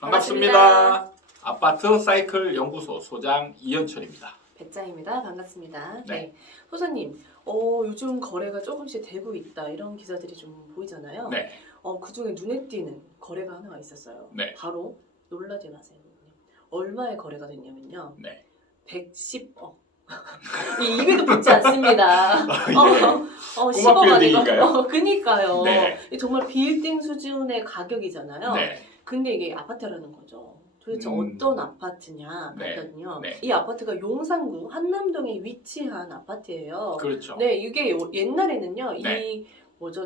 반갑습니다. 아파트 사이클 연구소 소장 이현철입니다. 배짱입니다. 반갑습니다. 네. 네. 소장님, 요즘 거래가 조금씩 되고 있다 이런 기사들이 좀 보이잖아요. 네. 그중에 눈에 띄는 거래가 하나가 있었어요. 네. 바로 놀라지 마세요. 얼마에 거래가 됐냐면요. 네. 110억. 이 입에도 붙지 않습니다. 꼬마 빌딩인가요? 그니까요. 네. 정말 빌딩 수준의 가격이잖아요. 네. 근데 이게 아파트라는 거죠. 도대체 어떤 아파트냐 네. 봤더니요. 네. 이 아파트가 용산구 한남동에 위치한 아파트예요. 그렇죠. 네, 이게 옛날에는요. 네. 이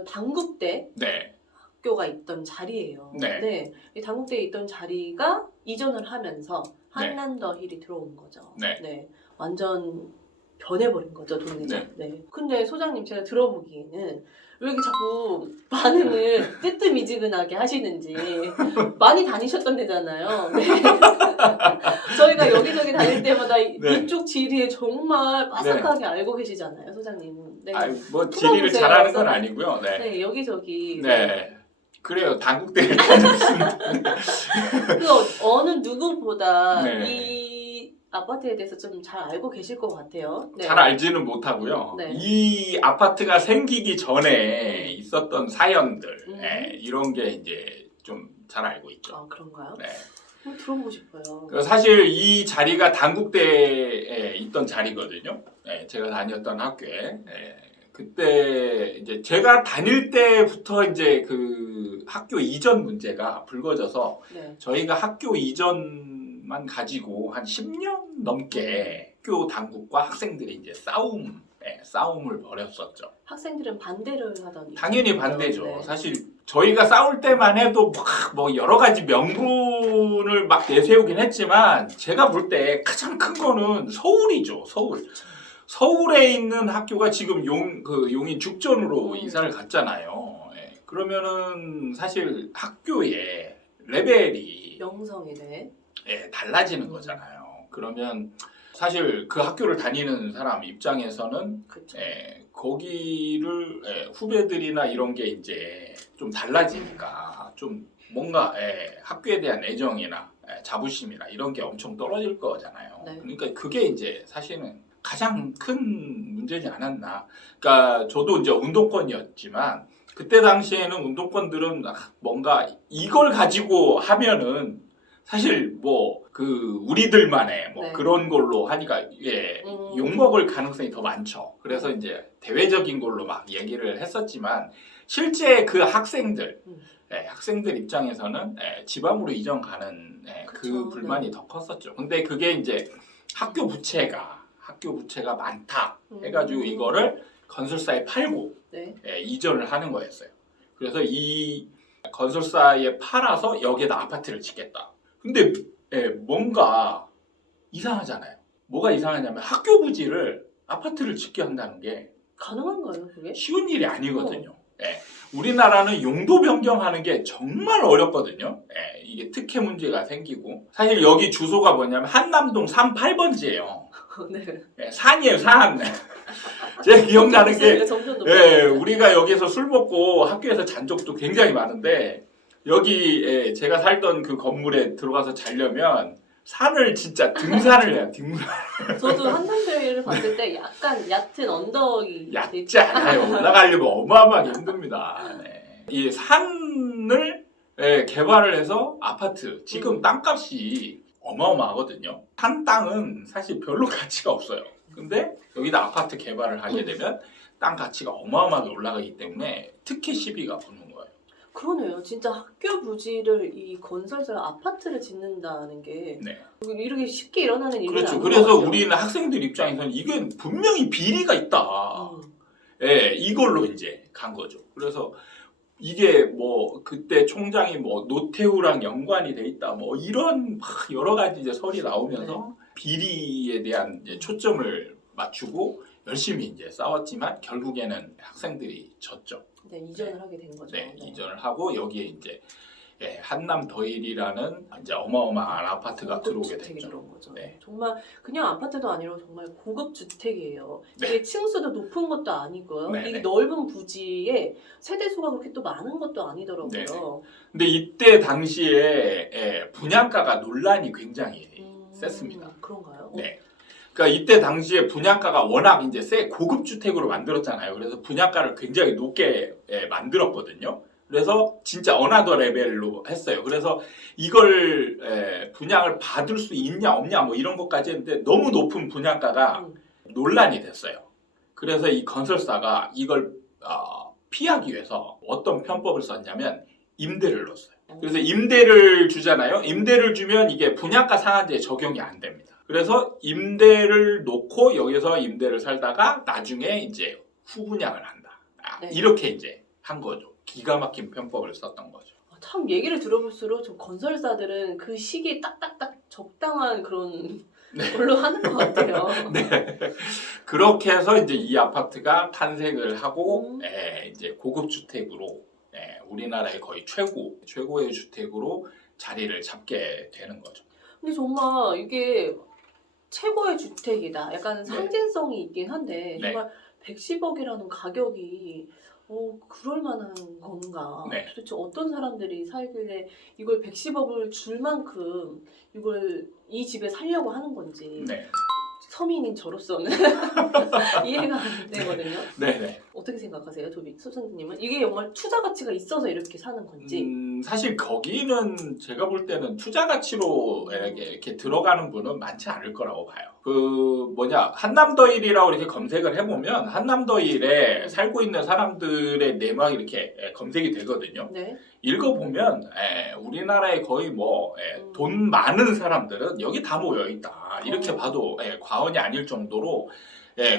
당국대 네. 학교가 있던 자리예요. 네. 이 당국대에 있던 자리가 이전을 하면서 한남더 힐이 들어온 거죠. 네. 완전 변해버린 거죠, 동네가. 네. 네. 근데 소장님 제가 들어보기에는 왜 이렇게 자꾸 반응을 뜨뜻미지근하게 하시는지 많이 다니셨던 데잖아요. 네. 저희가 여기저기 다닐 때마다 이쪽 지리에 정말 빠삭하게 알고 계시잖아요, 소장님은. 네. 뭐 지리를 풀어보세요. 잘하는 건 아니고요. 네. 네, 여기저기. 네. 그래요. 당국대를 다녔습니다. 그 어느 누구보다 네. 이 아파트에 대해서 좀 잘 알고 계실 것 같아요. 네. 잘 알지는 못하고요. 네. 이 아파트가 생기기 전에 있었던 사연들 이런 게 이제 좀 잘 알고 있죠. 아, 그런가요? 네. 한번 들어보고 싶어요. 사실 이 자리가 당국대에 있던 자리거든요. 네, 제가 다녔던 학교에. 네, 그때 이제 제가 다닐 때부터 이제 그 학교 이전 문제가 불거져서 네. 저희가 학교 이전만 가지고 한 10년 넘게 학교 당국과 학생들이 이제 싸움을 벌였었죠. 학생들은 반대를 하던 당연히 반대죠. 네. 사실 저희가 싸울 때만 해도 뭐 여러 가지 명분을 막 내세우긴 했지만 제가 볼 때 가장 큰 거는 서울이죠. 서울에 있는 학교가 지금 용인 죽전으로 이사를 갔잖아요. 예. 그러면은 사실 학교의 레벨이 명성이네. 달라지는 거잖아요. 그러면 사실 그 학교를 다니는 사람 입장에서는 그렇죠. 거기를 후배들이나 이런 게 이제 좀 달라지니까 좀 뭔가 학교에 대한 애정이나 자부심이나 이런 게 엄청 떨어질 거잖아요. 네. 그러니까 그게 이제 사실은 가장 큰 문제지 않았나. 그러니까 저도 이제 운동권이었지만 그때 당시에는 운동권들은 뭔가 이걸 가지고 하면은 사실 뭐 우리들만의 뭐 네. 그런 걸로 하니까 욕먹을 가능성이 더 많죠. 그래서 이제 대외적인 걸로 막 얘기를 했었지만 실제 그 학생들 입장에서는 지방으로 이전 가는 그 그쵸, 불만이 더 컸었죠. 근데 그게 이제 학교 부채가 많다 해가지고 이거를 건설사에 팔고 이전을 하는 거였어요. 그래서 이 건설사에 팔아서 여기에다 아파트를 짓겠다. 근데 뭔가 이상하잖아요. 뭐가 이상하냐면 학교 부지를 아파트를 짓게 한다는 게 가능한가요, 그게? 쉬운 일이 아니거든요. 우리나라는 용도 변경하는 게 정말 어렵거든요. 이게 특혜 문제가 생기고 사실 여기 주소가 뭐냐면 한남동 38번지예요. 네. 산이에요, 산. 제가 기억나는 게 점점 우리가 여기서 술 먹고 학교에서 잔 적도 굉장히 많은데 여기 제가 살던 그 건물에 들어가서 자려면 산을 진짜 등산을 해요. 저도 한남대를 봤을 때 약간 얕은 언덕이 얕지 않아요. 올라가려면 어마어마하게 힘듭니다. 네. 이 산을 개발을 해서 아파트 지금 땅값이 어마어마하거든요. 산 땅은 사실 별로 가치가 없어요. 근데 여기다 아파트 개발을 하게 되면 땅 가치가 어마어마하게 올라가기 때문에 특혜 시비가 붙는 거예요. 그러네요. 진짜 학교 부지를 이 건설사 아파트를 짓는다는 게 이렇게 쉽게 일어나는 일은 그렇죠. 아닌 그래서 것 같아요. 우리는 학생들 입장에서는 이게 분명히 비리가 있다. 이걸로 이제 간 거죠. 그래서 이게 뭐 그때 총장이 뭐 노태우랑 연관이 돼 있다. 뭐 이런 여러 가지 이제 설이 나오면서 비리에 대한 이제 초점을 맞추고 열심히 이제 싸웠지만 결국에는 학생들이 졌죠. 네, 이전을 하게 된 거죠. 네, 이전을 하고 여기에 이제 한남더일이라는 이제 어마어마한 아파트가 들어오게 주택이 됐죠. 들어온 거죠. 네. 정말 그냥 아파트도 아니라 정말 고급 주택이에요. 네. 이게 층수도 높은 것도 아니고요. 네, 이게 네. 넓은 부지에 세대수가 그렇게 또 많은 것도 아니더라고요. 네, 네. 근데 이때 당시에 분양가가 논란이 굉장히 셌습니다. 그런가요? 네. 그러니까 이때 당시에 분양가가 워낙 이제 고급 주택으로 만들었잖아요. 그래서 분양가를 굉장히 높게 만들었거든요. 그래서 진짜 어나더 레벨로 했어요. 그래서 이걸 분양을 받을 수 있냐 없냐 뭐 이런 것까지 했는데 너무 높은 분양가가 논란이 됐어요. 그래서 이 건설사가 이걸 피하기 위해서 어떤 편법을 썼냐면 임대를 넣었어요. 그래서 임대를 주잖아요. 임대를 주면 이게 분양가 상한제에 적용이 안 됩니다. 그래서 임대를 놓고 여기서 임대를 살다가 나중에 이제 후분양을 한다. 네. 이렇게 이제 한 거죠. 기가 막힌 편법을 썼던 거죠. 참 얘기를 들어볼수록 좀 건설사들은 그 시기에 딱딱딱 적당한 그런 걸로 하는 것 같아요. 네. 그렇게 해서 이제 이 아파트가 탄생을 하고 이제 고급 주택으로 우리나라의 거의 최고의 주택으로 자리를 잡게 되는 거죠. 근데 정말 이게 최고의 주택이다. 약간 상징성이 있긴 한데 정말 110억이라는 가격이 그럴 만한 건가? 네. 도대체 어떤 사람들이 살길래 이걸 110억을 줄 만큼 이 집에 살려고 하는 건지 네. 서민인 저로서는 이해가 안 되거든요. 네네. 어떻게 생각하세요, 조비 소장님은? 이게 정말 투자 가치가 있어서 이렇게 사는 건지? 사실 거기는 제가 볼 때는 투자 가치로 이렇게 들어가는 분은 많지 않을 거라고 봐요. 한남더일이라고 이렇게 검색을 해보면 한남더일에 살고 있는 사람들의 내막이 이렇게 검색이 되거든요. 네. 읽어보면 우리나라에 거의 돈 많은 사람들은 여기 다 모여 있다. 이렇게 봐도 과언이 아닐 정도로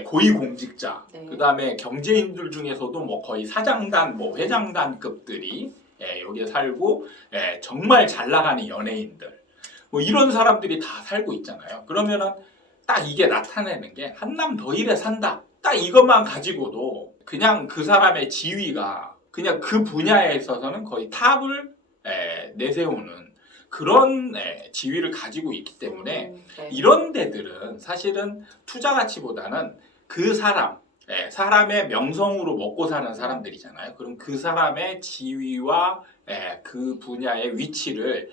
고위공직자, 그 다음에 경제인들 중에서도 뭐 거의 사장단, 회장단급들이 여기에 살고 정말 잘 나가는 연예인들, 뭐 이런 사람들이 다 살고 있잖아요. 그러면은 딱 이게 나타내는 게 한남더일에 산다. 딱 이것만 가지고도 그냥 그 사람의 지위가 그냥 그 분야에 있어서는 거의 탑을 내세우는 그런 지위를 가지고 있기 때문에 이런 데들은 사실은 투자 가치보다는 그 사람의 명성으로 먹고 사는 사람들이잖아요. 그럼 그 사람의 지위와 그 분야의 위치를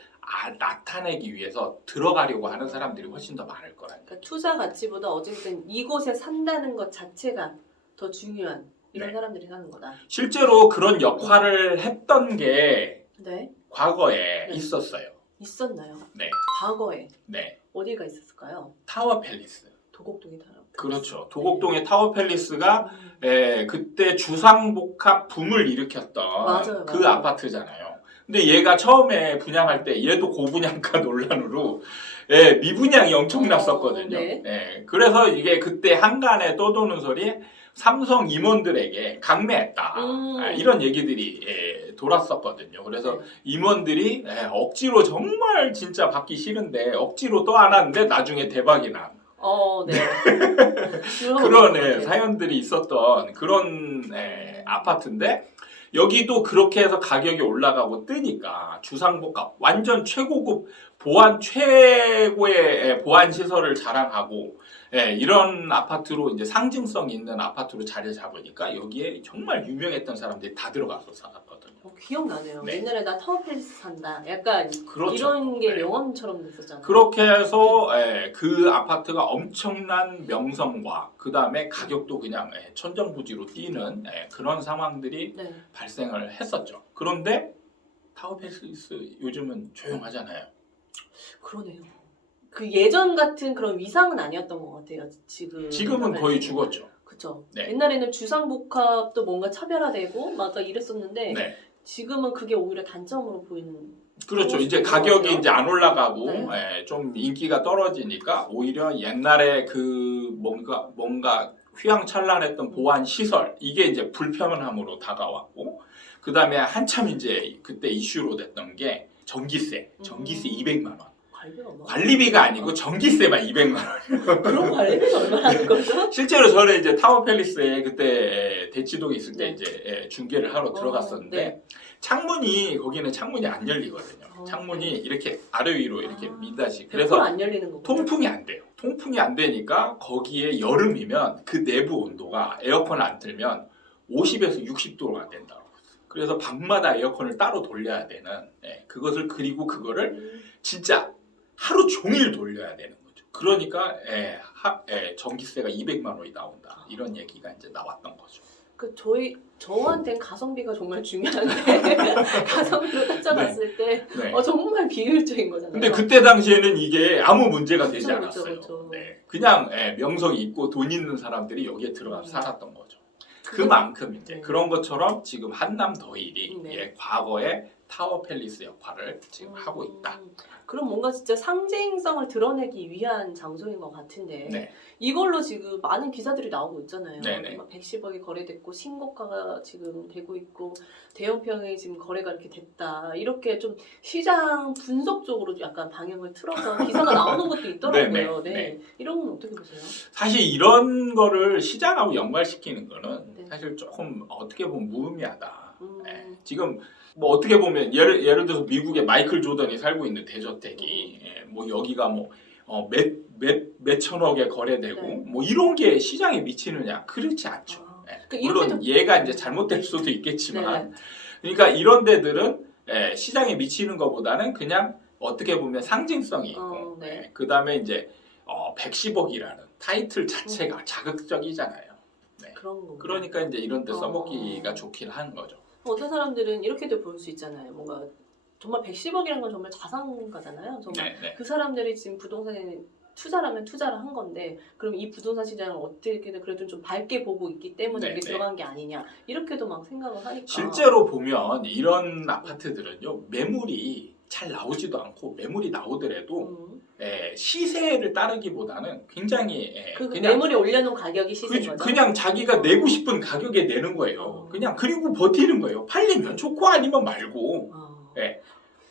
나타내기 위해서 들어가려고 하는 사람들이 훨씬 더 많을 거라니까. 그러니까 투자 가치보다 어쨌든 이곳에 산다는 것 자체가 더 중요한 이런 사람들이 사는 거다. 실제로 그런 역할을 했던 게 과거에 있었어요. 있었나요? 네. 과거에? 네. 어디가 있었을까요? 타워 팰리스. 도곡동의 타워 팰리스. 그렇죠. 도곡동의 타워 팰리스가 그때 주상복합 붐을 일으켰던 맞아요. 아파트잖아요. 근데 얘가 처음에 분양할 때 얘도 고분양가 논란으로 미분양이 엄청났었거든요. 그래서 이게 그때 한간에 떠도는 소리 삼성 임원들에게 강매했다. 이런 얘기들이 돌았었거든요. 그래서 임원들이 억지로 정말 진짜 받기 싫은데 억지로 또 안 하는데 나중에 대박이 난. 그런 사연들이 있었던 그런 아파트인데 여기도 그렇게 해서 가격이 올라가고 뜨니까 주상복합 완전 최고급 최고의 보안 시설을 자랑하고 이런 아파트로 이제 상징성 있는 아파트로 자리 잡으니까 여기에 정말 유명했던 사람들이 다 들어가서 살았거든요. 기억나네요. 옛날에 나 타워 팰리스 산다. 약간 그렇죠. 이런 게 명언처럼 됐었잖아요. 그렇게 해서 그 아파트가 엄청난 명성과 그 다음에 가격도 그냥 천정부지로 뛰는 그런 상황들이 발생을 했었죠. 그런데 타워 팰리스 요즘은 조용하잖아요. 그러네요. 그 예전 같은 그런 위상은 아니었던 것 같아요. 지금은 거의 죽었죠. 그렇죠. 옛날에는 주상복합도 뭔가 차별화되고 막 이랬었는데 지금은 그게 오히려 단점으로 보이는. 그렇죠. 이제 가격이 이제 안 올라가고 좀 인기가 떨어지니까 오히려 옛날에 그 뭔가 휘황찬란했던 보안 시설 이게 이제 불편함으로 다가왔고 그 다음에 한참 이제 그때 이슈로 됐던 게 전기세 200만 원. 관리비가 아니고 전기세만 200만 원. 그럼 관리비는 얼마나 하는 거죠? 실제로 저는 이제 타워 팰리스에 그때 대치동에 있을 때 네. 이제 중계를 하러 들어갔었는데 네. 창문이 거기는 창문이 안 열리거든요. 창문이 이렇게 아래 위로 이렇게 미다시. 그래서 안 열리는 거. 통풍이 안 돼요. 통풍이 안 되니까 거기에 여름이면 그 내부 온도가 에어컨 안 틀면 50에서 60도가 된다고. 그래서 방마다 에어컨을 따로 돌려야 되는 그것을 그리고 그거를 진짜 하루 종일 돌려야 되는 거죠. 그러니까 전기세가 200만 원이 나온다. 이런 얘기가 이제 나왔던 거죠. 그 저한테는 가성비가 정말 중요한데 가성비로 따져봤을 때 정말 비효율적인 거잖아요. 근데 그때 당시에는 이게 아무 문제가 되지 그쵸, 않았어요. 그쵸. 네. 그냥 명성이 있고 돈 있는 사람들이 여기에 들어가서 살았던 거죠. 그만큼 이제 그런 것처럼 지금 한남 더힐이 과거의 타워 팰리스 역할을 지금 하고 있다. 그럼 뭔가 진짜 상징성을 드러내기 위한 장소인 것 같은데 이걸로 지금 많은 기사들이 나오고 있잖아요. 막 110억이 거래됐고 신고가가 지금 되고 있고 대형평이 지금 거래가 이렇게 됐다. 이렇게 좀 시장 분석 쪽으로 약간 방향을 틀어서 기사가 나오는 것도 있더라고요. 이런 건 어떻게 보세요? 사실 이런 거를 시장하고 연관시키는 거는 사실 조금 어떻게 보면 무의미하다. 지금 뭐 어떻게 보면 예를 들어서 미국의 마이클 조던이 살고 있는 대저택이 뭐 여기가 뭐 몇천억에 거래되고 뭐 이런 게 시장에 미치느냐 그렇지 않죠. 물론 얘가 이제 잘못될 수도 있겠지만 그러니까 이런 데들은 시장에 미치는 것보다는 그냥 어떻게 보면 상징성이 있고 그 다음에 이제 110억이라는 타이틀 자체가 자극적이잖아요. 그러니까 이제 이런 데 써먹기가 좋긴 한 거죠. 어떤 사람들은 이렇게도 볼 수 있잖아요. 뭔가 정말 110억이라는 건 정말 자산가잖아요. 정말 그 사람들이 지금 부동산에 투자라면 투자를 한 건데 그럼 이 부동산 시장을 어떻게든 그래도 좀 밝게 보고 있기 때문에 이게 들어간 게 아니냐 이렇게도 막 생각을 하니까 실제로 보면 이런 아파트들은요 매물이 잘 나오지도 않고 매물이 나오더라도 시세를 따르기보다는 굉장히 그냥 매물에 올려놓은 가격이 시세인 거죠? 그냥 자기가 내고 싶은 가격에 내는 거예요. 그냥 그리고 버티는 거예요. 팔리면 좋고 아니면 말고.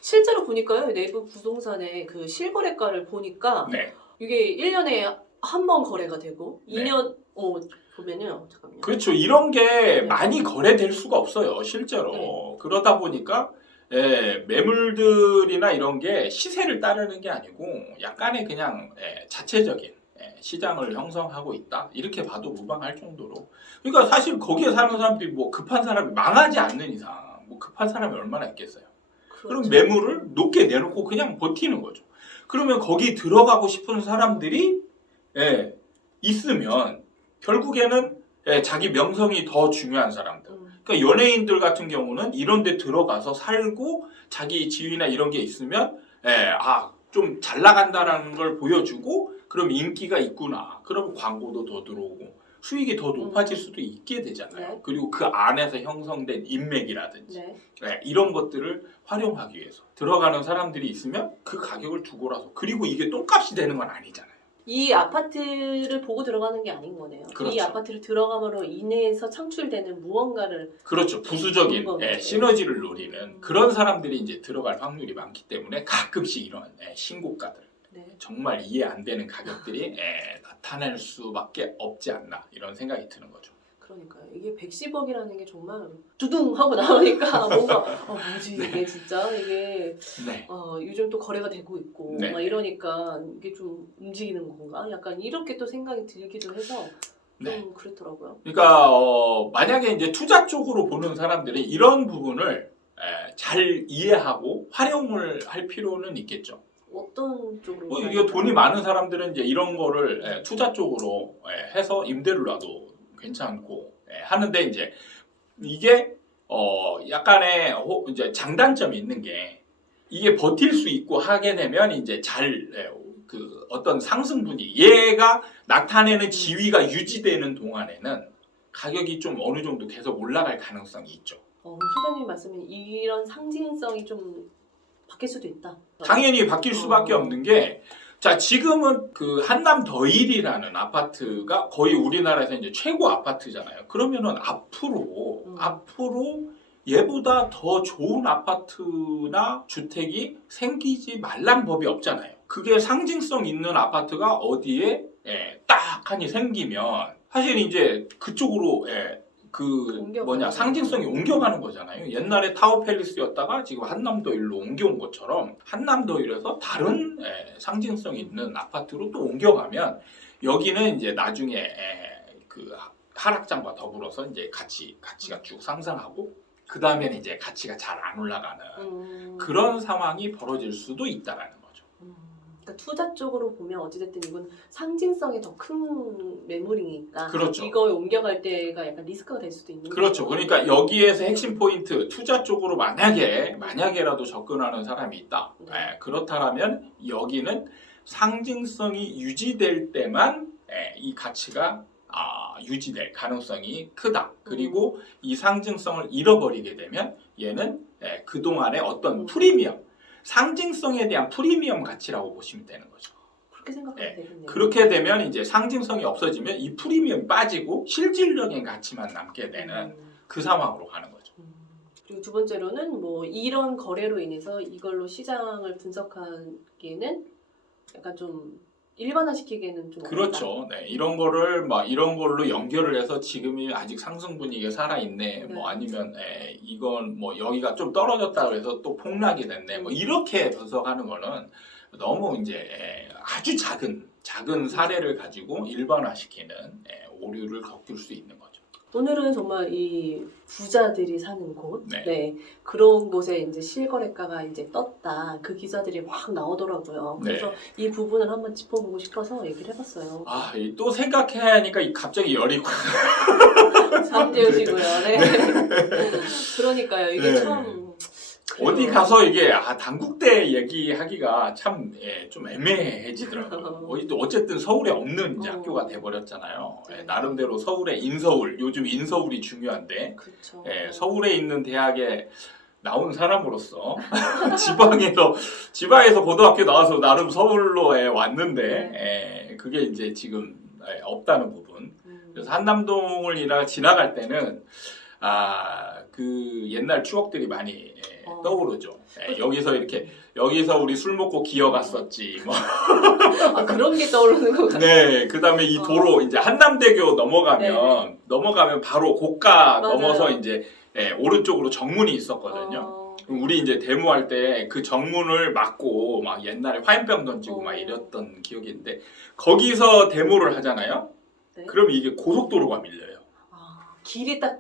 실제로 보니까요 내부 부동산의 그 실거래가를 보니까 이게 1년에 한 번 거래가 되고 2년 보면요 잠깐만요. 그렇죠. 이런 게 많이 거래될 수가 없어요. 실제로. 그러다 보니까 매물들이나 이런 게 시세를 따르는 게 아니고 약간의 그냥 자체적인 시장을 형성하고 있다. 이렇게 봐도 무방할 정도로. 그러니까 사실 거기에 사는 사람들이 뭐 급한 사람이 망하지 않는 이상 뭐 급한 사람이 얼마나 있겠어요. 그럼 매물을 높게 내놓고 그냥 버티는 거죠. 그러면 거기 들어가고 싶은 사람들이 있으면 결국에는 자기 명성이 더 중요한 사람들. 그러니까 연예인들 같은 경우는 이런 데 들어가서 살고 자기 지위나 이런 게 있으면 좀 잘 나간다라는 걸 보여주고 그럼 인기가 있구나. 그럼 광고도 더 들어오고 수익이 더 높아질 수도 있게 되잖아요. 그리고 그 안에서 형성된 인맥이라든지 이런 것들을 활용하기 위해서 들어가는 사람들이 있으면 그 가격을 두고라서 그리고 이게 똥값이 되는 건 아니잖아요. 이 아파트를 보고 들어가는 게 아닌 거네요. 그렇죠. 이 아파트를 들어감으로 인해서 창출되는 무언가를 그렇죠. 부수적인 시너지를 노리는 그런 사람들이 이제 들어갈 확률이 많기 때문에 가끔씩 이런 신고가들 정말 이해 안 되는 가격들이 나타날 수밖에 없지 않나 이런 생각이 드는 거죠. 그러니까요. 이게 110억이라는 게 정말 두둥 하고 나오니까 뭔가 뭐지 이게 진짜 이게 요즘 또 거래가 되고 있고 막 이러니까 이게 좀 움직이는 건가? 약간 이렇게 또 생각이 들기도 해서 좀 그렇더라고요. 그러니까 만약에 이제 투자 쪽으로 보는 사람들이 이런 부분을 잘 이해하고 활용을 할 필요는 있겠죠. 어떤 쪽으로? 이게 돈이 많은 사람들은 이제 이런 거를 투자 쪽으로 해서 임대를 놔도 괜찮고 하는데 이제 이게 약간의 이제 장단점이 있는 게 이게 버틸 수 있고 하게 되면 이제 그 어떤 상승분이 얘가 나타내는 지위가 유지되는 동안에는 가격이 좀 어느 정도 계속 올라갈 가능성이 있죠. 소장님 말씀은 이런 상징성이 좀 바뀔 수도 있다. 당연히 바뀔 수밖에 없는 게 자, 지금은 그 한남 더힐이라는 아파트가 거의 우리나라에서 이제 최고 아파트잖아요. 그러면은 앞으로 얘보다 더 좋은 아파트나 주택이 생기지 말란 법이 없잖아요. 그게 상징성 있는 아파트가 어디에 딱 하니 생기면 사실 이제 그쪽으로 상징성이 옮겨가는 거잖아요. 옛날에 타워팰리스였다가 지금 한남더일로 옮겨온 것처럼 한남더일에서 다른 상징성 있는 아파트로 또 옮겨가면 여기는 이제 나중에 그 하락장과 더불어서 이제 가치가 쭉 상승하고 그 다음에는 이제 가치가 잘 안 올라가는 그런 상황이 벌어질 수도 있다라는 거죠. 그러니까 투자 쪽으로 보면 어찌됐든 이건 상징성이 더 큰 매물이니까 그렇죠. 이걸 옮겨갈 때가 약간 리스크가 될 수도 있는 그렇죠. 거죠. 그러니까 여기에서 핵심 포인트 투자 쪽으로 만약에라도 접근하는 사람이 있다. 그렇다면 여기는 상징성이 유지될 때만 이 가치가 유지될 가능성이 크다. 그리고 이 상징성을 잃어버리게 되면 얘는 그동안의 어떤 프리미엄, 상징성에 대한 프리미엄 가치라고 보시면 되는 거죠. 그렇게 생각하면 되겠네요. 그렇게 되면 이제 상징성이 없어지면 이 프리미엄이 빠지고 실질적인 가치만 남게 되는 그 상황으로 가는 거죠. 그리고 두 번째로는 뭐 이런 거래로 인해서 이걸로 시장을 분석하기에는 약간 좀 일반화시키기에는 좀 그렇죠. 네, 이런 걸로 연결을 해서 지금이 아직 상승 분위기가 살아있네. 뭐 아니면 이건 뭐 여기가 좀 떨어졌다 그래서 또 폭락이 됐네. 뭐 이렇게 분석하는 거는 너무 이제 아주 작은 사례를 가지고 일반화시키는 오류를 겪을 수 있는 거죠. 오늘은 정말 이 부자들이 사는 곳, 네. 그런 곳에 이제 실거래가가 이제 떴다. 그 기사들이 막 나오더라고요. 그래서 이 부분을 한번 짚어보고 싶어서 얘기를 해봤어요. 또 생각해야 하니까 갑자기 열이 확. 잠재우시고요. 네. 그러니까요. 이게 참. 어디 가서 이게 당국대 얘기하기가 참 좀 애매해지더라고요. 어쨌든 서울에 없는 이제 학교가 돼버렸잖아요. 나름대로 서울의 인서울, 요즘 인서울이 중요한데 그렇죠. 서울에 있는 대학에 나온 사람으로서 지방에서 고등학교 나와서 나름 서울로 왔는데 그게 이제 지금 없다는 부분. 그래서 한남동을 지나갈 때는 그 옛날 추억들이 많이 떠오르죠. 여기서 우리 술 먹고 기어갔었지. 뭐. 그런 게 떠오르는 것 같아요. 네, 그다음에 이 도로 이제 한남대교 넘어가면 바로 고가 맞아요. 넘어서 이제 오른쪽으로 정문이 있었거든요. 우리 이제 데모할 때 그 정문을 막고 막 옛날에 화염병 던지고 막 이랬던 기억이 있는데 거기서 데모를 하잖아요. 그럼 이게 고속도로가 밀려요. 길이 딱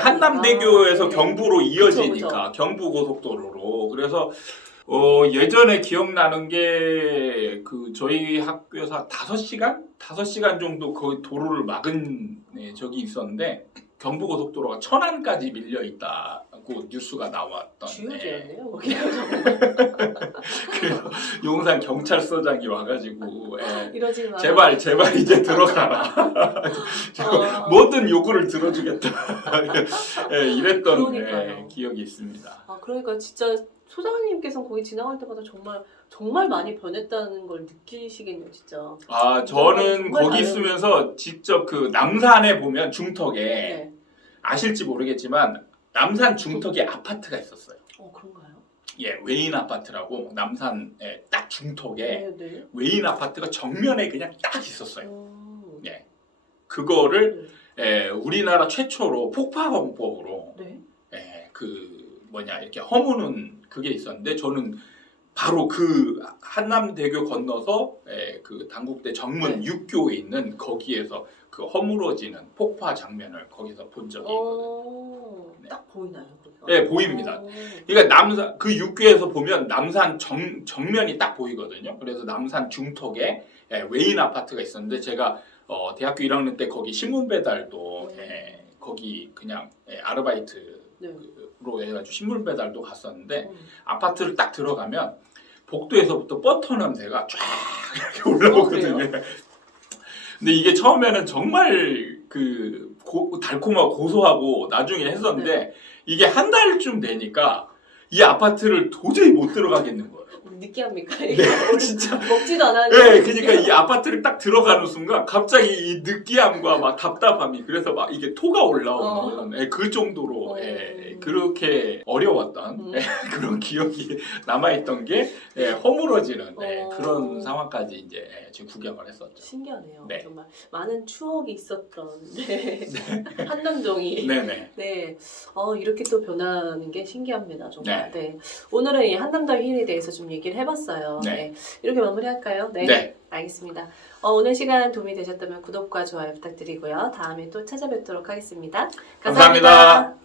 한남대교에서 경부로 이어지니까 그쵸. 경부 고속도로로. 그래서 예전에 기억나는 게 저희 학교에서 5시간 정도 그 도로를 막은 적이 있었는데 경부 고속도로가 천안까지 밀려 있다고 뉴스가 나왔던. 주요지였네요. 그래서 용산 경찰서장이 와가지고 이러지 마. 제발 이제 들어가라. 모든 요구를 들어주겠다. 이랬던 기억이 있습니다. 그러니까 진짜 소장님께서 거기 지나갈 때마다 정말 많이 변했다는 걸 느끼시겠네요, 진짜. 저는 거기 있으면서 직접 그 남산에 보면 중턱에 아실지 모르겠지만 남산 중턱에 아파트가 있었어요. 그런가요? 외인 아파트라고 남산에 딱 중턱에 외인 아파트가 정면에 그냥 딱 있었어요. 그거를 우리나라 최초로 폭파공법으로 이렇게 허무는 그게 있었는데 저는 바로 그 한남대교 건너서 그 당국대 정문 6교에 있는 거기에서 그 허물어지는 폭파 장면을 거기서 본 적이 있거든요. 딱 보이나요? 네, 보입니다. 그러니까 남산 그 6교에서 보면 남산 정면이 딱 보이거든요. 그래서 남산 중턱에 외인 아파트가 있었는데 제가 대학교 1학년 때 거기 신문 배달도 거기 그냥 아르바이트로 해가지고 신문 배달도 갔었는데 아파트를 딱 들어가면 복도에서부터 버터 냄새가 쫙 이렇게 올라오거든요. 근데 이게 처음에는 정말 달콤하고 고소하고 나중에 했었는데 이게 한 달쯤 되니까 이 아파트를 도저히 못 들어가겠는 거예요. 느끼합니까? 진짜 먹지도 않았는데. 그러니까 이 아파트를 딱 들어가는 순간 갑자기 이 느끼함과 막 답답함이 그래서 막 이게 토가 올라오는 그 정도로 그렇게 어려웠던 그런 기억이 남아있던 게 허물어지는 그런 상황까지 이제 지금 구경을 했었죠. 신기하네요. 네. 정말 많은 추억이 있었던 한남동이 네네. 네, 이렇게 또 변하는 게 신기합니다. 정말. 네. 네. 오늘은 이 한남동 힐에 대해서 좀 얘기를 해봤어요. 네. 네. 이렇게 마무리할까요? 네. 네. 알겠습니다. 오늘 시간 도움이 되셨다면 구독과 좋아요 부탁드리고요. 다음에 또 찾아뵙도록 하겠습니다. 감사합니다.